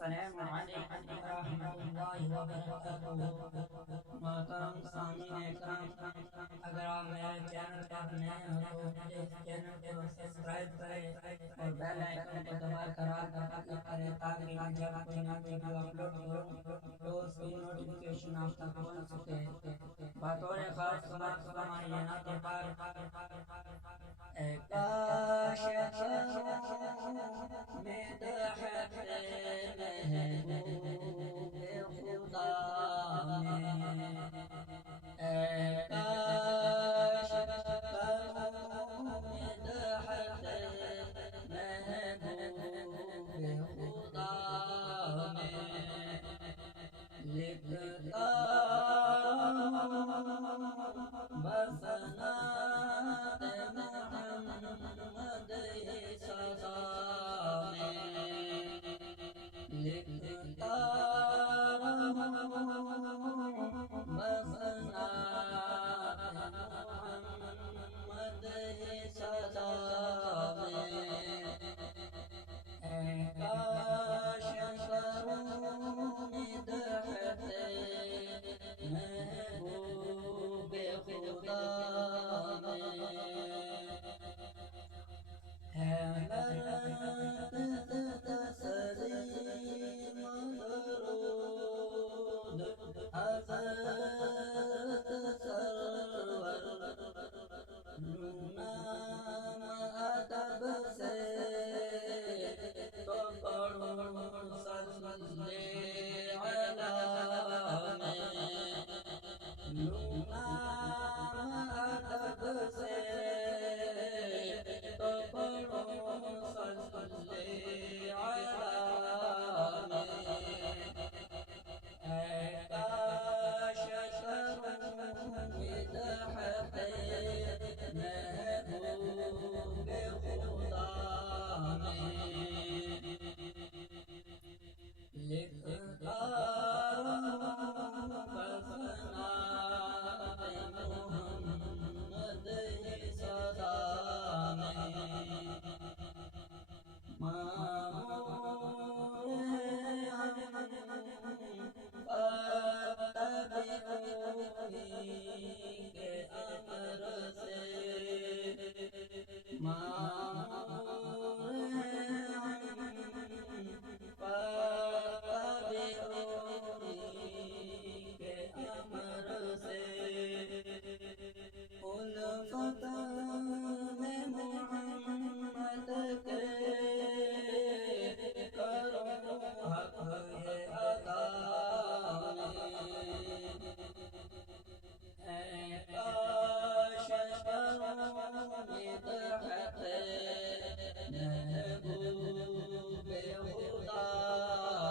السلام علیکم ورحمۃ اللہ وبرکاتہ۔ محترم سامعین اکرام، اگر آپ میرے چینل پر نئے ہو تو مجھے اس چینل کو سبسکرائب کریں اور بیل آئیکن کو دبا کر آل پر کلک کریں تاکہ میں جب کوئی نئی ویڈیو اپلوڈ کروں تو اس کی نوٹیفیکیشن آپ تک پہنچ سکے۔ بطور خاص سماعت فرمائیے نعت پاک۔ اے کاش کروں مدحت محبوب خدا میں، اے کاش کروں مدحت محبوب خدا میں، لکھتا رہوں بس نعت محمد سزا میں، لکھتا رہوں بس نعت محمد سزا میں، اے کاش کروں مدحت محبوب خدا میں، ہے مرد تسلیم درود حضرت سرور، نام ادب سے تو پڑھوں صلی علی میں، نام ادب سے تو پڑھوں صلی علی میں، اے کاش کروں مدحت محبوب خدا میں، لکھتا رہوں بس نعت محمد سزا میں، مامور فتبعونی کے امر سے، مامور فتبعونی کے امر سے، الفت میں محمد کے کروں حق یہ ادا میں، اے کاش کروں مدحت محبوب خدا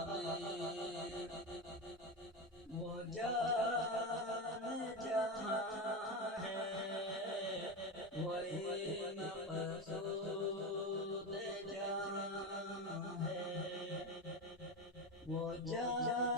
میں، وہ جان جہاں ہے وہی مقصود جان ہے، وہ جان